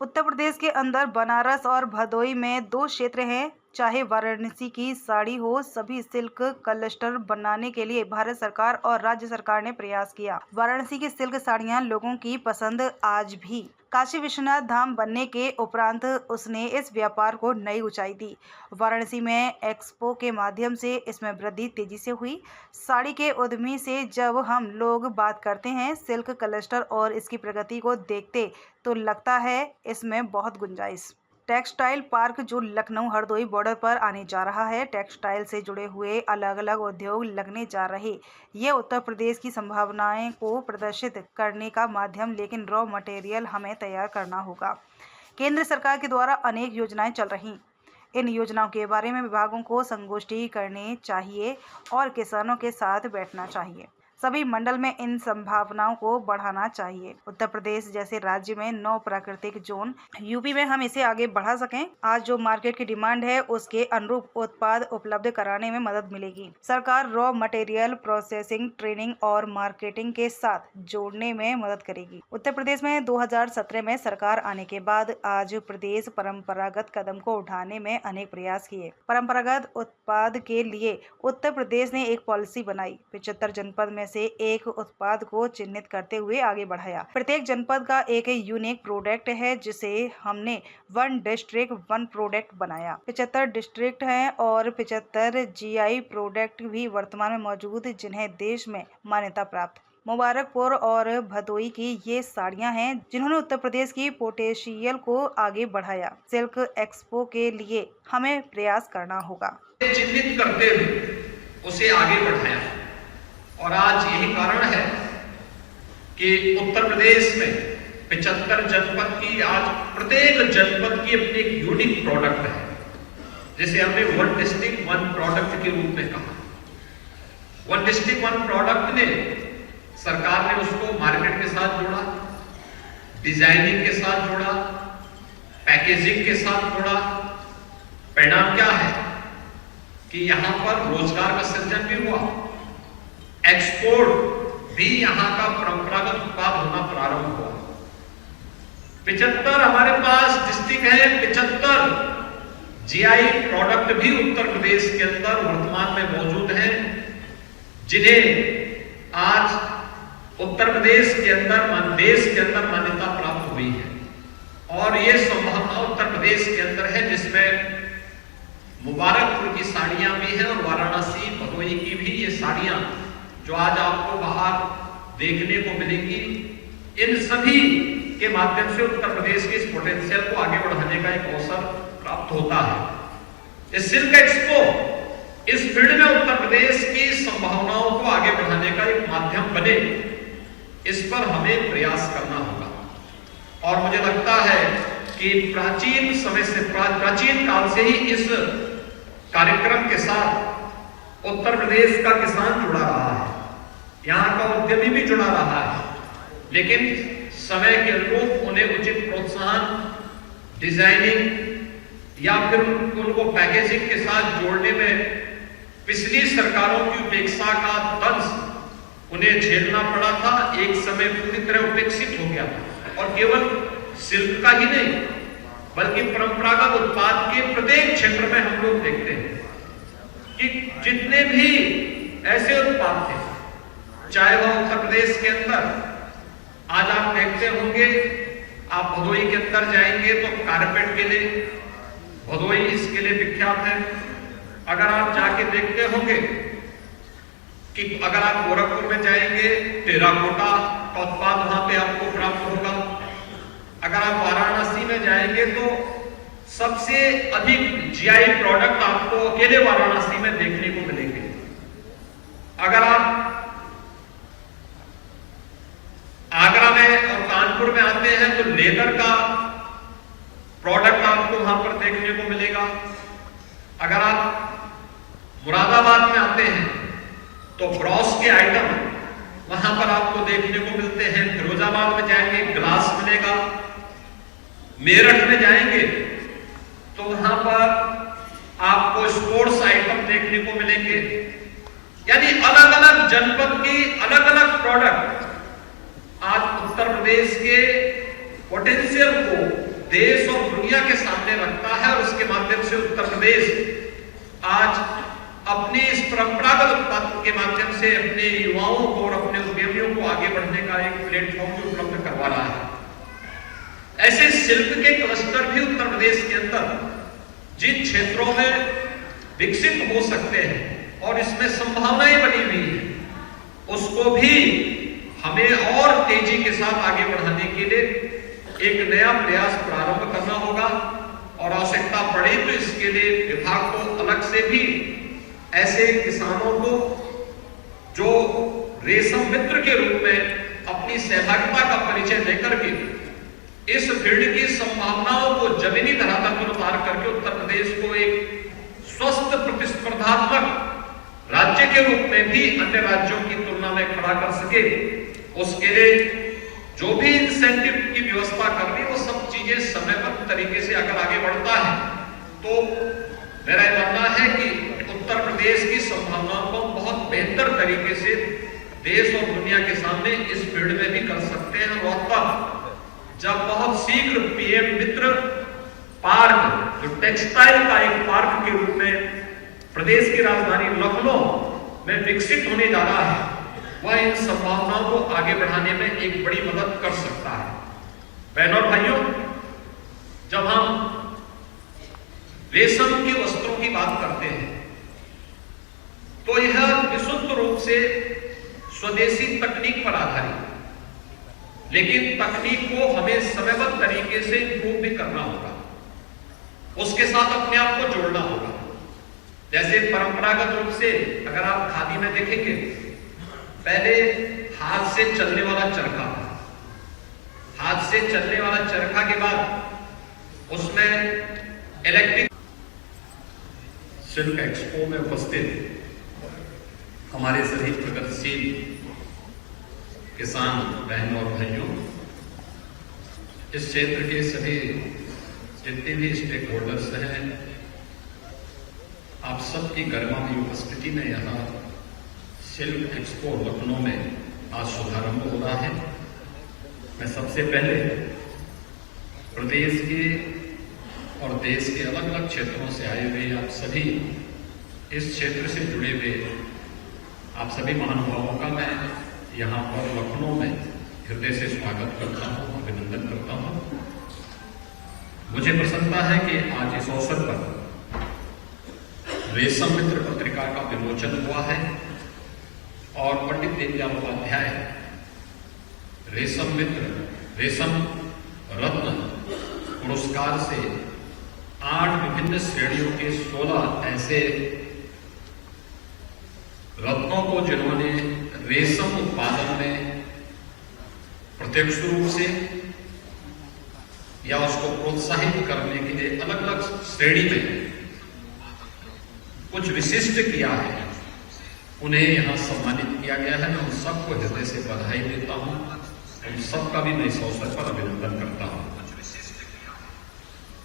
उत्तर प्रदेश के अंदर बनारस और भदोई में दो क्षेत्र हैं। चाहे वाराणसी की साड़ी हो, सभी सिल्क क्लस्टर बनाने के लिए भारत सरकार और राज्य सरकार ने प्रयास किया। वाराणसी की सिल्क साड़ियां लोगों की पसंद आज भी। काशी विश्वनाथ धाम बनने के उपरांत उसने इस व्यापार को नई ऊंचाई दी। वाराणसी में एक्सपो के माध्यम से इसमें वृद्धि तेजी से हुई। साड़ी के उद्यमी से जब हम लोग बात करते हैं सिल्क क्लस्टर और इसकी प्रगति को देखते तो लगता है इसमें बहुत गुंजाइश। टेक्सटाइल पार्क जो लखनऊ हरदोई बॉर्डर पर आने जा रहा है, टेक्सटाइल से जुड़े हुए अलग अलग उद्योग लगने जा रहे। ये उत्तर प्रदेश की संभावनाएं को प्रदर्शित करने का माध्यम, लेकिन रॉ मटेरियल हमें तैयार करना होगा। केंद्र सरकार के द्वारा अनेक योजनाएं चल रही। इन योजनाओं के बारे में विभागों को संगोष्ठी करनी चाहिए और किसानों के साथ बैठना चाहिए। सभी मंडल में इन संभावनाओं को बढ़ाना चाहिए। उत्तर प्रदेश जैसे राज्य में 9 प्राकृतिक जोन, यूपी में हम इसे आगे बढ़ा सकें। आज जो मार्केट की डिमांड है उसके अनुरूप उत्पाद उपलब्ध कराने में मदद मिलेगी। सरकार रॉ मटेरियल प्रोसेसिंग, ट्रेनिंग और मार्केटिंग के साथ जोड़ने में मदद करेगी। उत्तर प्रदेश में 2017 में सरकार आने के बाद आज प्रदेश परंपरागत कदम को उठाने में अनेक प्रयास किए। परंपरागत उत्पाद के लिए उत्तर प्रदेश ने एक पॉलिसी बनाई। 75 जनपद में से एक उत्पाद को चिन्हित करते हुए आगे बढ़ाया। प्रत्येक जनपद का एक यूनिक प्रोडक्ट है जिसे हमने 1 डिस्ट्रिक्ट 1 प्रोडक्ट बनाया। 75 डिस्ट्रिक्ट हैं और 75 जीआई प्रोडक्ट भी वर्तमान में मौजूद, जिन्हें देश में मान्यता प्राप्त। मुबारकपुर और भदोई की ये साड़ियां हैं जिन्होंने उत्तर प्रदेश की पोटेंशियल को आगे बढ़ाया। सिल्क एक्सपो के लिए हमें प्रयास करना होगा। चिन्हित करते हुए उसे आगे बढ़ाया और आज यही कारण है कि उत्तर प्रदेश में 75 जनपद की, आज प्रत्येक जनपद की अपनी एक यूनिक प्रोडक्ट है, जिसे हमने 1 डिस्ट्रिक्ट 1 प्रोडक्ट के रूप में कहा। 1 डिस्ट्रिक्ट 1 प्रोडक्ट ने सरकार ने उसको मार्केट के साथ जोड़ा, डिजाइनिंग के साथ जोड़ा, पैकेजिंग के साथ जोड़ा। परिणाम क्या है कि यहां पर रोजगार का सृजन भी हुआ, एक्सपोर्ट भी यहां का परंपरागत उत्पाद होना प्रारंभ हुआ। 75 हमारे पास डिस्ट्रिक्ट है, 75 जीआई प्रोडक्ट भी उत्तर प्रदेश के अंदर वर्तमान में मौजूद हैं, जिन्हें आज उत्तर प्रदेश के अंदर, देश के अंदर मान्यता प्राप्त हुई है। और ये संभावना उत्तर प्रदेश के अंदर है, जिसमें मुबारकपुर की साड़ियां भी हैं और वाराणसी भदोई की भी ये साड़ियां जो आज आपको बाहर देखने को मिलेंगी, इन सभी के माध्यम से उत्तर प्रदेश के इस पोटेंशियल को आगे बढ़ाने का एक अवसर प्राप्त होता है। इस सिल्क एक्सपो इस फील्ड में उत्तर प्रदेश की संभावनाओं को आगे बढ़ाने का एक माध्यम बने, इस पर हमें प्रयास करना होगा। और मुझे लगता है कि प्राचीन समय से, प्राचीन काल से ही इस कार्यक्रम के साथ उत्तर प्रदेश का किसान जुड़ा रहा है, यहाँ का उद्यमी भी जुड़ा रहा है, लेकिन समय के अनुरूप उन्हें उचित प्रोत्साहन, डिजाइनिंग या फिर उनको पैकेजिंग के साथ जोड़ने में पिछली सरकारों की उपेक्षा का दंश उन्हें झेलना पड़ा था। एक समय पूरी तरह उपेक्षित हो गया था और केवल सिल्क का ही नहीं बल्कि परंपरागत उत्पाद के प्रत्येक क्षेत्र में हम लोग देखते हैं कि जितने भी ऐसे उत्पाद थे, चाहे वह उत्तर प्रदेश के अंदर, आज आप देखते होंगे, आप भदोई के अंदर जाएंगे तो कारपेट के लिए भदोई इसके लिए विख्यात है। अगर आप जाके देखते होंगे कि अगर आप गोरखपुर में जाएंगे, टेराकोटा का उत्पाद वहां पे आपको प्राप्त होगा। अगर आप वाराणसी में जाएंगे तो सबसे अधिक जीआई प्रोडक्ट आपको अकेले वाराणसी में देखने को मिलेंगे। अगर आप आगरा में और कानपुर में आते हैं तो लेदर का प्रोडक्ट आपको वहां पर देखने को मिलेगा। अगर आप मुरादाबाद में आते हैं तो ब्रॉस के आइटम वहां पर आपको देखने को मिलते हैं। फिरोजाबाद में जाएंगे ग्लास मिलेगा। मेरठ में जाएंगे तो वहां पर आपको स्पोर्ट्स आइटम देखने को मिलेंगे। यानी अलग अलग जनपद की अलग अलग प्रोडक्ट आज उत्तर प्रदेश के पोटेंशियल को देश और दुनिया के सामने रखता है और उसके माध्यम से उत्तर प्रदेश आज अपनी इस परंपरागत उत्पादन के माध्यम से अपने युवाओं को और अपने उद्यमियों को आगे बढ़ने का एक प्लेटफॉर्म भी उपलब्ध करवा रहा है। ऐसे शिल्प के क्लस्टर भी उत्तर प्रदेश के अंदर जिन क्षेत्रों में विकसित हो सकते हैं और इसमें संभावनाएं बनी हुई है, उसको भी हमें और तेजी के साथ आगे बढ़ाने के लिए एक नया प्रयास प्रारंभ करना होगा और आवश्यकता पड़े तो इसके लिए विभाग को अलग से भी ऐसे किसानों को जो रेशम मित्र के रूप में अपनी सहभागिता का परिचय देकर के इस फील्ड की संभावनाओं को जमीनी धरातल पर उतार करके उत्तर प्रदेश को एक स्वस्थ प्रतिस्पर्धात्मक राज्य के रूप में भी अन्य राज्यों की तुलना में खड़ा कर सके, उसके लिए जो भी इंसेंटिव की व्यवस्था करनी, वो सब चीजें समयबद्ध तरीके से अगर आगे बढ़ता है तो मेरा मानना है कि उत्तर प्रदेश की संभावनाओं को बहुत बेहतर तरीके से देश और दुनिया के सामने इस फील्ड में भी कर सकते हैं। और तब जब बहुत शीघ्र पीएम मित्र पार्क, जो टेक्सटाइल का एक पार्क के रूप में प्रदेश की राजधानी लखनऊ में विकसित होने जा रहा है, वह इन संभावनाओं को आगे बढ़ाने में एक बड़ी मदद कर सकता है। बहनों और भाइयों, जब हम रेशम के वस्त्रों की बात करते हैं तो यह विशुद्ध रूप से स्वदेशी तकनीक पर आधारित, लेकिन तकनीक को हमें समयबद्ध तरीके से इम्प्रूव भी करना होगा, उसके साथ अपने आप को जोड़ना होगा। जैसे परंपरागत रूप से अगर आप खादी में देखेंगे, पहले हाथ से चलने वाला चरखा था, हाथ से चलने वाला चरखा के बाद उसमें इलेक्ट्रिक। सिल्क एक्सपो में उपस्थित हमारे सभी प्रगतिशील किसान बहनों और भाइयों, इस क्षेत्र के सभी जितने भी स्टेक होल्डर्स हैं, आप सबकी गरिमामयी उपस्थिति में यहाँ सिल्क एक्सपो लखनऊ में आज शुभारंभ हो रहा है। मैं सबसे पहले प्रदेश के और देश के अलग अलग क्षेत्रों से आए हुए आप सभी, इस क्षेत्र से जुड़े हुए आप सभी महानुभावों का मैं यहाँ पर लखनऊ में हृदय से स्वागत करता हूँ, अभिनंदन करता हूँ। मुझे प्रसन्नता है कि आज इस अवसर पर रेशम मित्र पत्रिका का विमोचन हुआ है और पंडित दीनदयाल उपाध्याय रेशम मित्र, रेशम रत्न पुरस्कार से 8 विभिन्न श्रेणियों के 16 ऐसे रत्नों को, जिन्होंने रेशम उत्पादन में प्रत्यक्ष रूप से या उसको प्रोत्साहित करने के लिए अलग अलग श्रेणी में कुछ विशिष्ट किया है, उन्हें यहां सम्मानित किया गया है। मैं उन सबको हृदय से बधाई देता हूं, उन सबका भी मैं इस अवसर पर अभिनंदन करता हूं।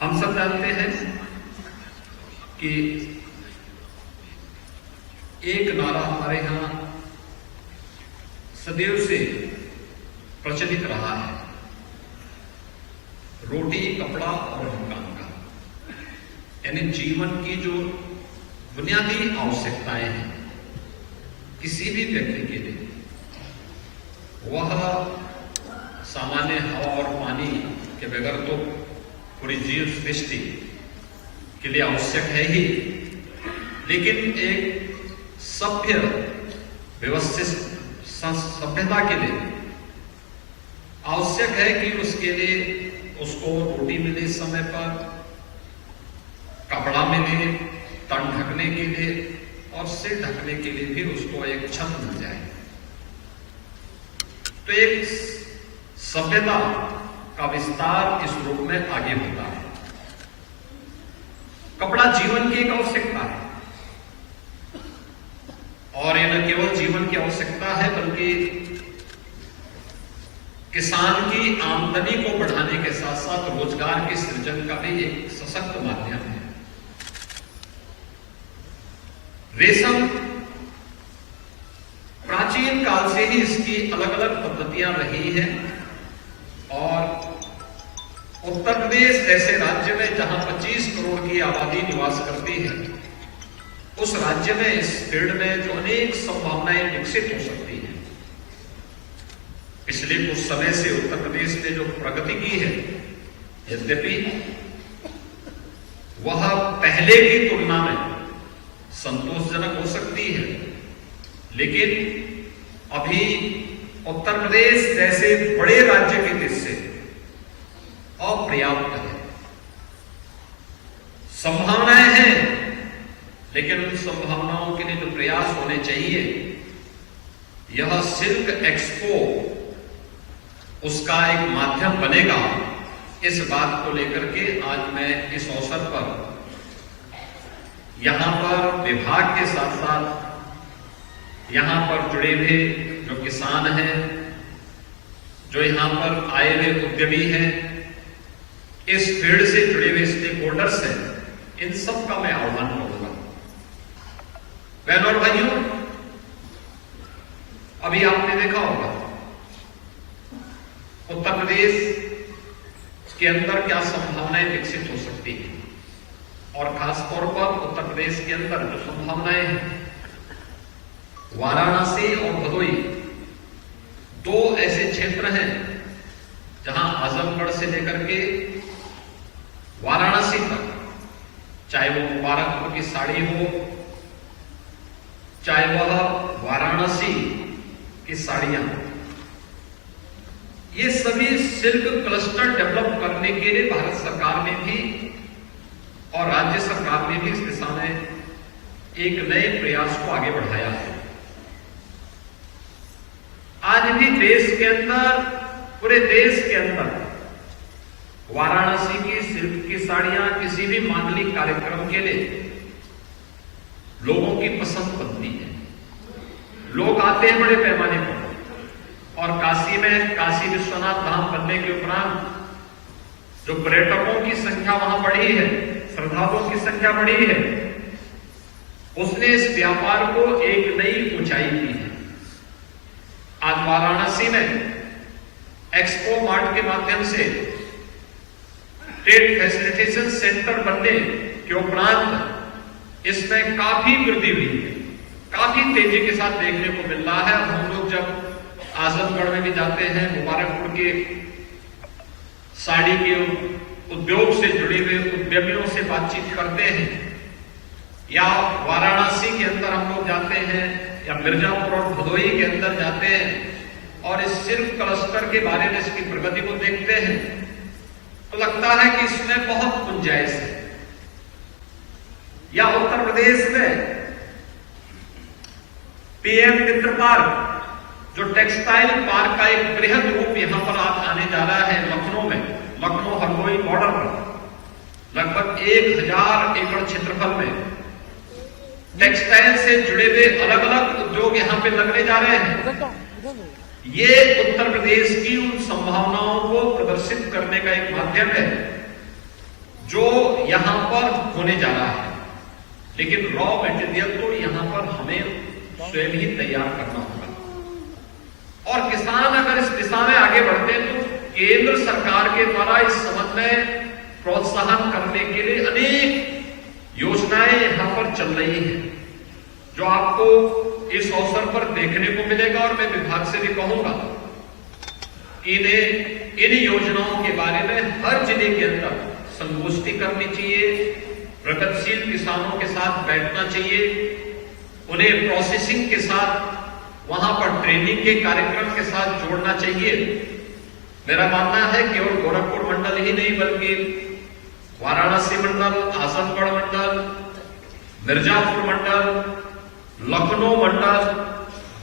हम सब जानते हैं कि एक नारा हमारे यहां सदैव से प्रचलित रहा है, रोटी, कपड़ा और मकान का, यानी जीवन की जो बुनियादी आवश्यकताएं हैं किसी भी व्यक्ति के लिए, वह सामान्य हवा और पानी के बगैर तो पूरी जीव सृष्टि के लिए आवश्यक है ही, लेकिन एक सभ्य व्यवस्थित सभ्यता के लिए आवश्यक है कि उसके लिए उसको रोटी मिले समय पर, कपड़ा मिले, तन ढकने के लिए और सिर ढकने के लिए भी उसको एक छत मिल जाए। तो एक सभ्यता का विस्तार इस रूप में आगे होता है। कपड़ा जीवन की एक आवश्यकता है और यह न केवल जीवन की आवश्यकता है बल्कि किसान की आमदनी को बढ़ाने के साथ साथ रोजगार के सृजन का भी एक सशक्त माध्यम है। रेशम प्राचीन काल से ही इसकी अलग अलग पद्धतियां रही हैं और उत्तर प्रदेश ऐसे राज्य में जहां 25 करोड़ की आबादी निवास करती है, उस राज्य में इस फील्ड में जो अनेक संभावनाएं विकसित हो सकती हैं। पिछले कुछ समय से उत्तर प्रदेश ने जो प्रगति की है, यद्यपि वह पहले की तुलना में संतोषजनक हो सकती है, लेकिन अभी उत्तर प्रदेश जैसे बड़े राज्य की दृष्टि से अपर्याप्त है। संभावनाएं हैं, लेकिन उन संभावनाओं के लिए जो प्रयास होने चाहिए, यह सिल्क एक्सपो उसका एक माध्यम बनेगा। इस बात को लेकर के आज मैं इस अवसर पर यहां पर विभाग के साथ साथ यहां पर जुड़े हुए जो किसान हैं, जो यहां पर आए हुए उद्यमी हैं, इस फील्ड से जुड़े हुए स्टेक होल्डर्स हैं, इन सब का मैं आह्वान करूंगा। बहनों और भाइयों, अभी आपने देखा होगा उत्तर प्रदेश के अंदर क्या संभावनाएं विकसित हो सकती हैं, और खासतौर पर उत्तर प्रदेश के अंदर जो संभावनाएं हैं, वाराणसी और भदोई दो ऐसे क्षेत्र हैं जहां आजमगढ़ से लेकर के वाराणसी तक, चाहे वो मुबारकपुर की साड़ी हो, चाहे वह वाराणसी की साड़ियां, ये सभी सिल्क क्लस्टर डेवलप करने के लिए भारत सरकार ने भी और राज्य सरकार ने भी इस दिशा में एक नए प्रयास को आगे बढ़ाया है। आज भी देश के अंदर, पूरे देश के अंदर वाराणसी की सिल्क की साड़ियां किसी भी मांगलिक कार्यक्रम के लिए लोगों की पसंद बनती है। लोग आते हैं बड़े पैमाने पर, और काशी में काशी विश्वनाथ धाम बनने के उपरांत जो पर्यटकों की संख्या वहां बढ़ी है, श्रद्धालुओं की संख्या बढ़ी है, उसने इस व्यापार को एक नई ऊंचाई दी है। आज वाराणसी में एक्सपो मार्ट के माध्यम से ट्रेड फैसिलिटेशन सेंटर बनने के उपरांत इसमें काफी वृद्धि हुई है, काफी तेजी के साथ देखने को मिल रहा है। हम लोग जब आजमगढ़ में भी जाते हैं, मुबारकपुर के साड़ी के उद्योग से जुड़े हुए उद्यमियों से बातचीत करते हैं, या वाराणसी के अंदर हम लोग जाते हैं, या मिर्जापुर और भदोई के अंदर जाते हैं और इस सिल्क क्लस्टर के बारे में इसकी प्रगति को देखते हैं, तो लगता है कि इसमें बहुत गुंजाइश है। या उत्तर प्रदेश में पीएम मित्र पार्क, जो टेक्सटाइल पार्क का एक बृहद रूप यहां पर आने जा रहा है लखनऊ में, लखनऊ हरदोई बॉर्डर पर लगभग 1000 एकड़ क्षेत्रफल में टेक्सटाइल से जुड़े हुए अलग अलग उद्योग यहां पे लगने जा रहे हैं। ये उत्तर प्रदेश की उन संभावनाओं को प्रदर्शित करने का एक माध्यम है जो यहां पर होने जा रहा है, लेकिन रॉ मटेरियल तो यहां पर हमें स्वयं ही तैयार करना होगा। और किसान अगर इस दिशा में आगे बढ़ते हैं तो केंद्र सरकार के द्वारा इस संबंध में प्रोत्साहन करने के लिए अनेक योजनाएं यहां पर चल रही हैं, जो आपको इस अवसर पर देखने को मिलेगा। और मैं विभाग से भी कहूंगा कि इन योजनाओं के बारे में हर जिले के अंदर संगोष्ठी करनी चाहिए, प्रगतिशील किसानों के साथ बैठना चाहिए, उन्हें प्रोसेसिंग के साथ, वहां पर ट्रेनिंग के कार्यक्रम के साथ जोड़ना चाहिए। मेरा मानना है केवल गोरखपुर मंडल ही नहीं, बल्कि वाराणसी मंडल, आजमगढ़ मंडल, मिर्जापुर मंडल, लखनऊ मंडल,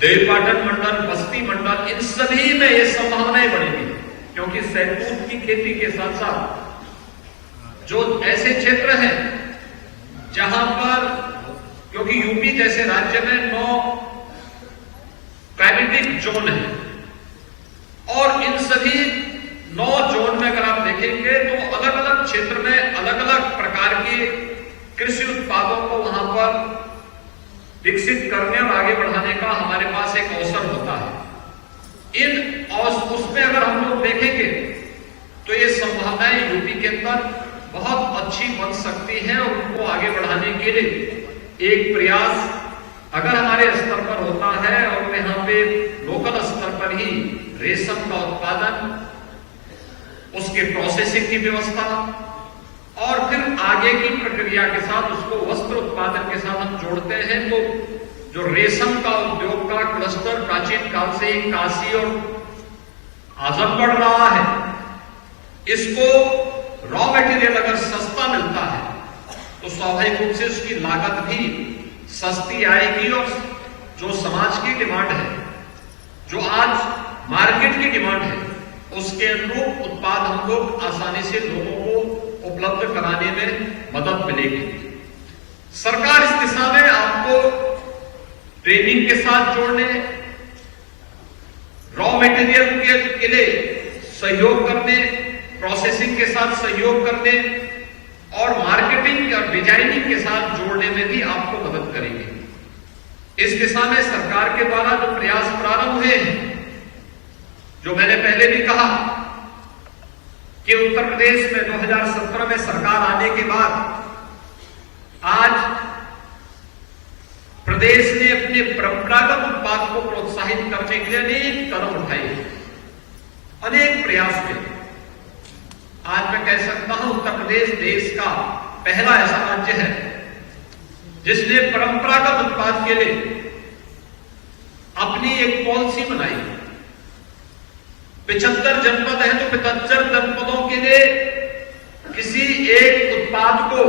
देवपाटन मंडल, बस्ती मंडल, इन सभी में ये संभावनाएं बढ़ेगी, क्योंकि सहतूत की खेती के साथ साथ जो ऐसे क्षेत्र हैं जहां पर, क्योंकि यूपी जैसे राज्य में 9 क्लाइमेटिक जोन है, और इन सभी 9 जोन में अगर आप देखेंगे तो अलग अलग क्षेत्र में अलग अलग प्रकार के कृषि उत्पादों को वहां पर विकसित करने और आगे बढ़ाने का हमारे पास एक अवसर होता है। उसमें अगर हम लोग देखेंगे तो ये संभावनाएं यूपी के अंदर बहुत अच्छी बन सकती हैं और उनको आगे बढ़ाने के लिए एक प्रयास अगर हमारे स्तर पर होता है और यहाँ पे लोकल स्तर पर ही रेशम का उत्पादन, उसके प्रोसेसिंग की व्यवस्था और फिर आगे की प्रक्रिया के साथ उसको वस्त्र उत्पादन के साथ हम जोड़ते हैं, तो जो रेशम का उद्योग का क्लस्टर प्राचीन काल से ही काशी और आजम बढ़ रहा है, इसको रॉ मटेरियल अगर सस्ता मिलता है तो स्वाभाविक रूप से उसकी लागत भी सस्ती आएगी और जो समाज की डिमांड है, जो आज मार्केट की डिमांड है, उसके अनुरूप उत्पाद हम लोग आसानी से लोगों को उपलब्ध कराने में मदद मिलेगी। सरकार इस दिशा में आपको ट्रेनिंग के साथ जोड़ने, रॉ मटेरियल के लिए सहयोग करने, प्रोसेसिंग के साथ सहयोग करने और मार्केटिंग और डिजाइनिंग के साथ जोड़ने में भी आपको मदद करेंगे। इस दिशा में सरकार के द्वारा जो प्रयास प्रारंभ हुए हैं, जो मैंने पहले भी कहा कि उत्तर प्रदेश में 2017 में सरकार आने के बाद आज प्रदेश ने अपने परंपरागत उत्पाद को प्रोत्साहित करने के लिए अनेक कदम उठाए, अनेक प्रयास किए। आज मैं कह सकता हूं उत्तर प्रदेश देश का पहला ऐसा राज्य है जिसने परंपरागत उत्पाद के लिए अपनी एक पॉलिसी बनाई। 75 जनपद है तो 75 जनपदों के लिए किसी एक उत्पाद को